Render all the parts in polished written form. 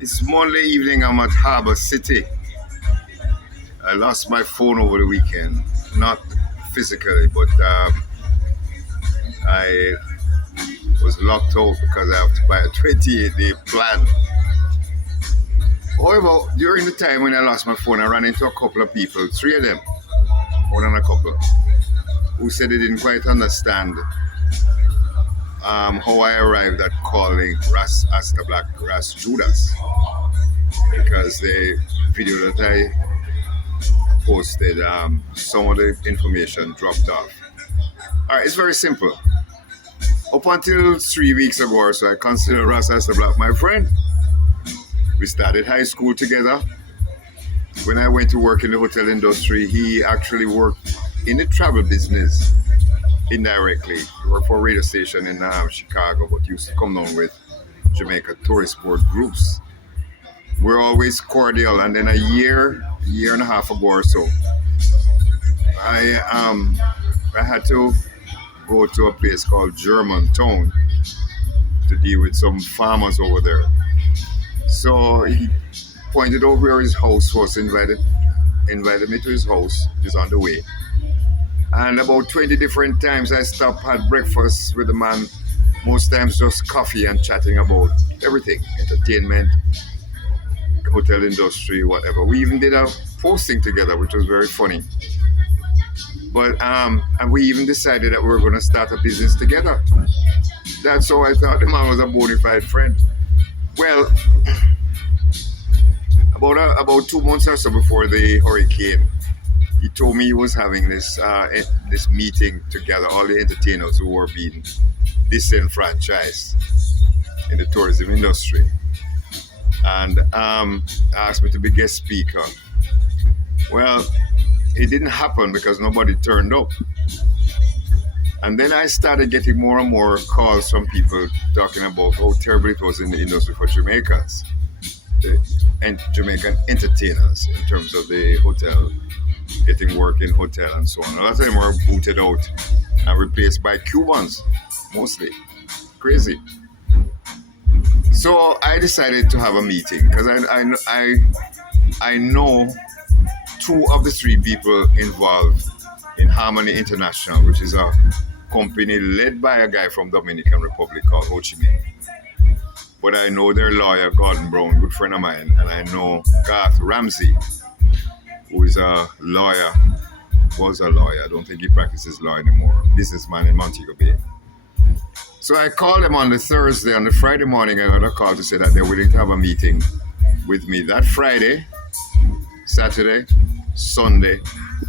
It's Monday evening. I'm at Harbour City. I lost my phone over the weekend. Not physically, but I was locked out because I have to buy a 28-day plan. However, during the time when I lost my phone, I ran into a couple of people, three of them, more than a couple, who said they didn't quite understand how I arrived at calling Ras Asta Black Ras Judas because the video that I posted, some of the information dropped off. All right, it's very simple. Up until 3 weeks ago or so, I considered Ras Asta Black my friend. We started high school together. When I went to work in the hotel industry, he actually worked in the travel business indirectly. He worked for a radio station in Chicago, but used to come down with Jamaica tourist board groups. We're always cordial, and then a year and a half ago or so, I had to go to a place called Germantown to deal with some farmers over there. So he pointed out where his house was, invited me to his house. He's on the way. And about 20 different times I stopped, had breakfast with the man, most times just coffee and chatting about everything, entertainment, hotel industry, whatever. We even did a posting together, which was very funny. But and we even decided that we were going to start a business together. That's how I thought the man was a bona fide friend. Well, about 2 months or so before the hurricane, he told me he was having this meeting together, all the entertainers who were being disenfranchised in the tourism industry, and asked me to be guest speaker. Well, it didn't happen because nobody turned up. And then I started getting more and more calls from people talking about how terrible it was in the industry for Jamaicans, and Jamaican entertainers in terms of the hotel, getting work in hotel and so on. A lot of them were booted out and replaced by Cubans, mostly. Crazy. So I decided to have a meeting because I know two of the three people involved in Harmony International, which is a company led by a guy from Dominican Republic called Ho Chi Minh. But I know their lawyer, Gordon Brown, good friend of mine, and I know Garth Ramsey, who is a lawyer, was a lawyer. I don't think he practices law anymore. Businessman in Montego Bay. So I called them on the Thursday. On the Friday morning, I got a call to say that they're willing to have a meeting with me that Friday, Saturday, Sunday,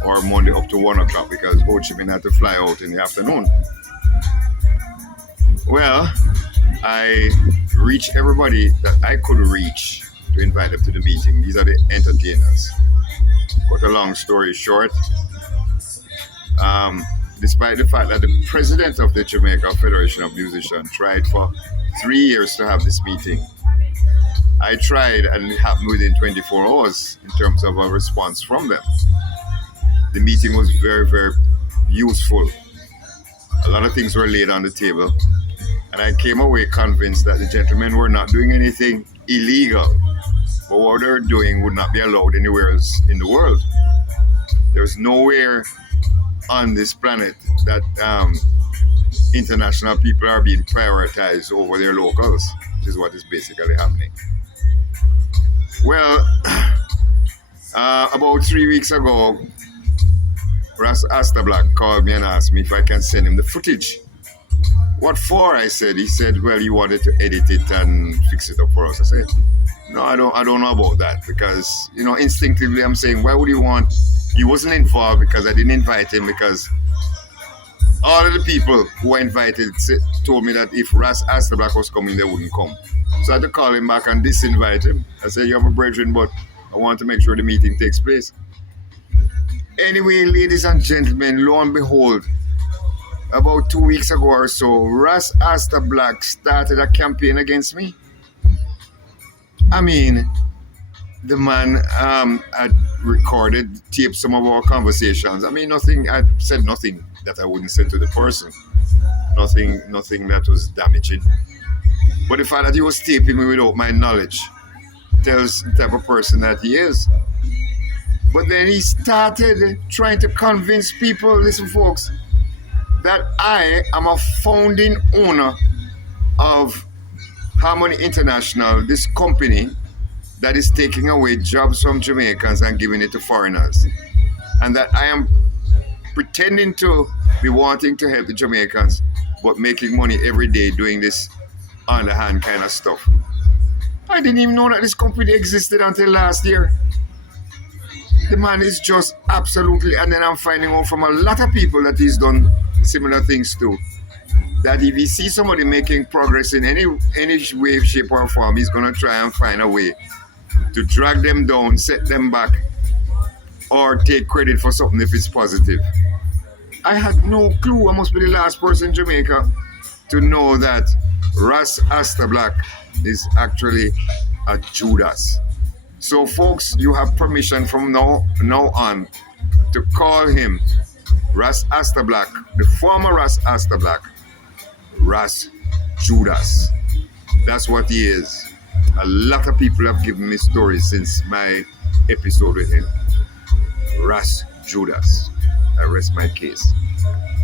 or Monday up to 1 o'clock because Ho Chi Minh had to fly out in the afternoon. Well, I reached everybody that I could reach to invite them to the meeting. These are the entertainers. Cut a long story short, despite the fact that the president of the Jamaica Federation of Musicians tried for 3 years to have this meeting, I tried and it happened within 24 hours in terms of a response from them. The meeting was very, very useful. A lot of things were laid on the table. And I came away convinced that the gentlemen were not doing anything illegal. But what they're doing would not be allowed anywhere else in the world. There's nowhere on this planet that international people are being prioritized over their locals, which is what is basically happening. Well, about 3 weeks ago, Ras Asta Black called me and asked me if I can send him the footage. What for? I said. He said, well, you wanted to edit it and fix it up for us. I said, no, I don't know about that because, instinctively I'm saying, why would you want, he wasn't involved because I didn't invite him because all of the people who were invited told me that if Ras Asta Black was coming, they wouldn't come. So I had to call him back and disinvite him. I said, you're my brethren, but I want to make sure the meeting takes place. Anyway, ladies and gentlemen, lo and behold, about 2 weeks ago or so, Ras Asta Black started a campaign against me. I mean, the man had recorded, taped some of our conversations. I mean, I said nothing that I wouldn't say to the person. Nothing that was damaging. But the fact that he was taping me without my knowledge tells the type of person that he is. But then he started trying to convince people, listen folks, that I am a founding owner of Harmony International, this company that is taking away jobs from Jamaicans and giving it to foreigners. And that I am pretending to be wanting to help the Jamaicans, but making money every day doing this underhand kind of stuff. I didn't even know that this company existed until last year. The man is just absolutely, and then I'm finding out from a lot of people that he's done similar things too. That if he sees somebody making progress in any way, shape, or form, he's gonna try and find a way to drag them down, set them back, or take credit for something if it's positive. I had no clue. I must be the last person in Jamaica to know that Ras Asta Black is actually a Judas. So folks, you have permission from now on to call him Ras Asta Black, the former Ras Asta Black, Ras Judas. That's what he is. A lot of people have given me stories since my episode with him. Ras Judas. I rest my case.